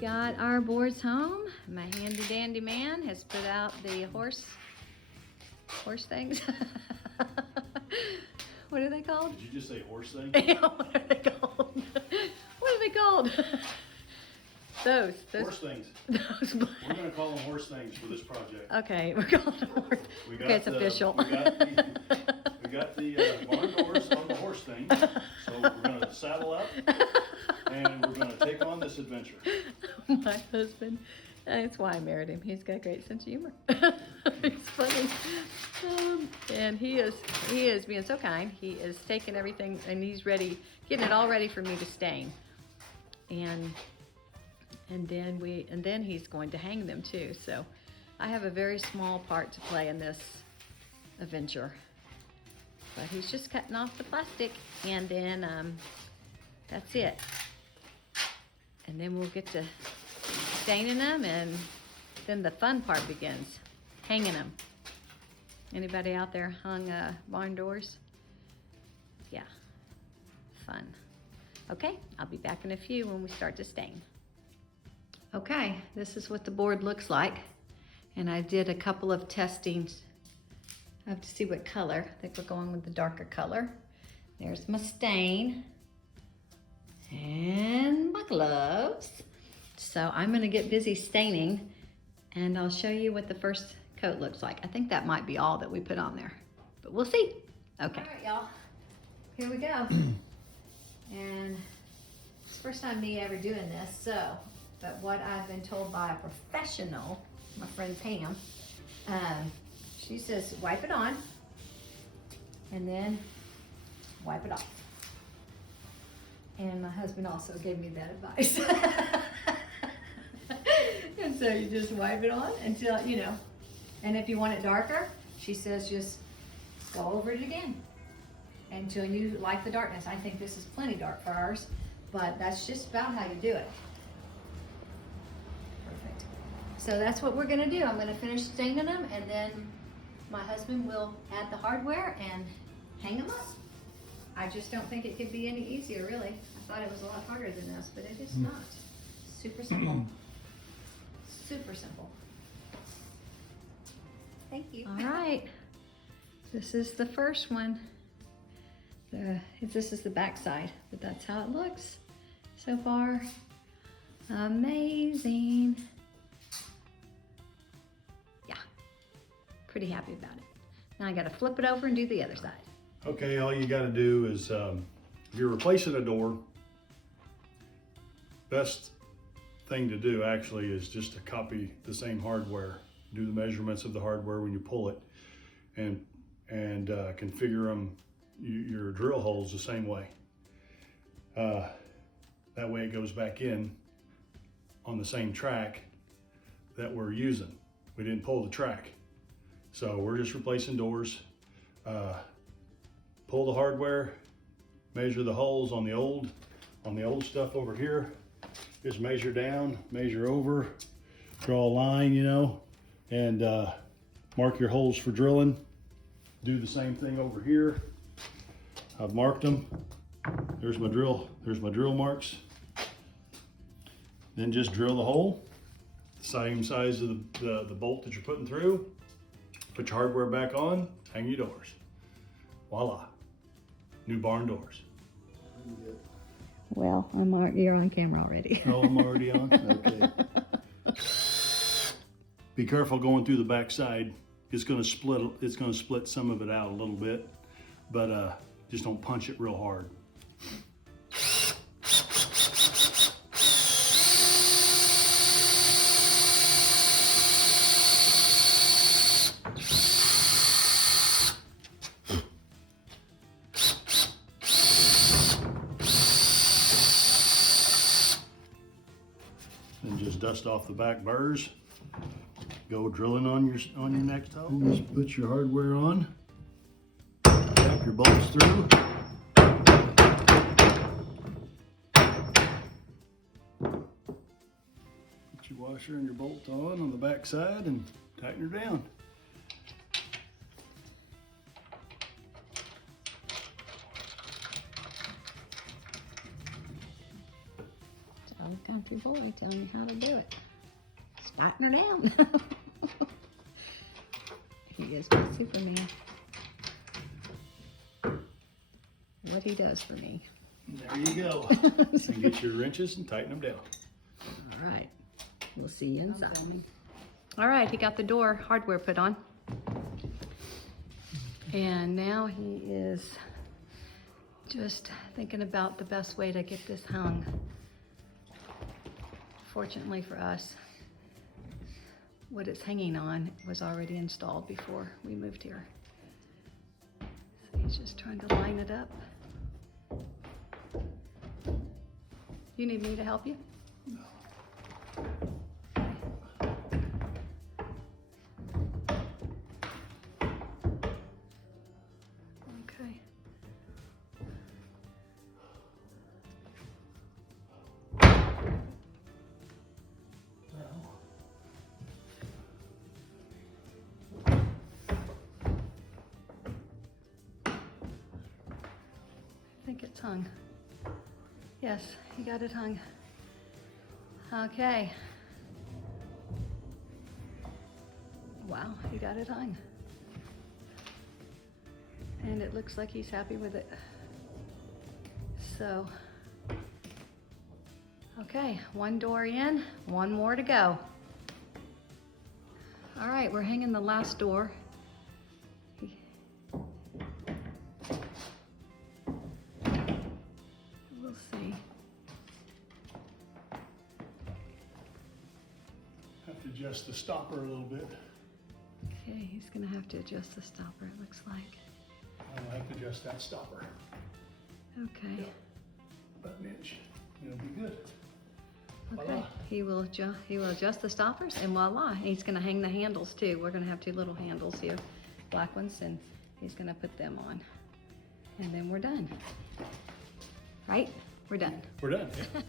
got our boards home. My handy dandy man has put out the horse things. What are they called? Did you just say horse thing? Yeah, what are they called? What are they called? Those. Horse things. Those. We're gonna call them horse things for this project. Okay, we're calling them horse. Okay, it's official. We got the barn doors on the horse thing, so we're gonna saddle up and we're gonna take on this adventure. My husband, that's why I married him. He's got a great sense of humor. He's funny. And he is being so kind. He is taking everything and he's ready, getting it all ready for me to stain. And then he's going to hang them too. So I have a very small part to play in this adventure. But he's just cutting off the plastic, and then that's it. And then we'll get to staining them, and then the fun part begins, hanging them. Anybody out there hung barn doors? Yeah, fun. Okay, I'll be back in a few when we start to stain. Okay, this is what the board looks like. And I did a couple of testings. I have to see what color. I think we're going with the darker color. There's my stain. And my gloves. So I'm gonna get busy staining and I'll show you what the first coat looks like. I think that might be all that we put on there, but we'll see. Okay. All right, y'all, here we go. And it's the first time me ever doing this, so, but what I've been told by a professional, my friend Pam, she says wipe it on and then wipe it off. And my husband also gave me that advice. And so you just wipe it on until, you know, and if you want it darker, she says just go over it again until you like the darkness. I think this is plenty dark for ours, but that's just about how you do it. Perfect. So that's what we're gonna do. I'm gonna finish staining them and then my husband will add the hardware and hang them up. I just don't think it could be any easier, really. I thought it was a lot harder than this, but it is not. Super simple. Super simple. Thank you. All right. This is the first one. This is the back side, but that's how it looks so far. Amazing. Yeah, pretty happy about it. Now I gotta flip it over and do the other side. Okay, all you gotta do is, if you're replacing a door, best thing to do actually is just to copy the same hardware. Do the measurements of the hardware when you pull it and configure them, your drill holes the same way. That way it goes back in on the same track that we're using. We didn't pull the track. So we're just replacing doors. Pull the hardware, measure the holes on the old stuff over here. Just measure down, measure over, draw a line, you know, and mark your holes for drilling. Do the same thing over here. I've marked them. There's my drill marks. Then just drill the hole, same size of the bolt that you're putting through. Put your hardware back on, hang your doors. Voila, new barn doors. Well, you're on camera already. Oh, I'm already on? Okay. Be careful going through the back side. It's gonna split some of it out a little bit, but just don't punch it real hard. Then just dust off the back burrs. Go drilling on your next hole. Just put your hardware on. Tap your bolts through. Put your washer and your bolt on the back side and tighten her down. country boy telling you how to do it. Starting her down. He is my Superman. What he does for me. There you go. And get your wrenches and tighten them down. All right. We'll see you inside. All right, he got the door hardware put on. And now he is just thinking about the best way to get this hung. Fortunately for us, what it's hanging on was already installed before we moved here. So he's just trying to line it up. You need me to help you? Okay. I think it's hung. Yes, you got it hung. Okay. Wow, he got it hung. And it looks like he's happy with it. So, okay, one door in, one more to go. All right, we're hanging the last door. We'll see. Have to adjust the stopper a little bit. Okay, he's gonna have to adjust the stopper, it looks like. I'll have to adjust that stopper. Okay. Yep. About an inch. It'll be good. Okay, Voila. he will adjust the stoppers, and voila, he's gonna hang the handles too. We're gonna have two little handles here, black ones, and he's gonna put them on. And then we're done. Right? We're done. We're done. Yeah.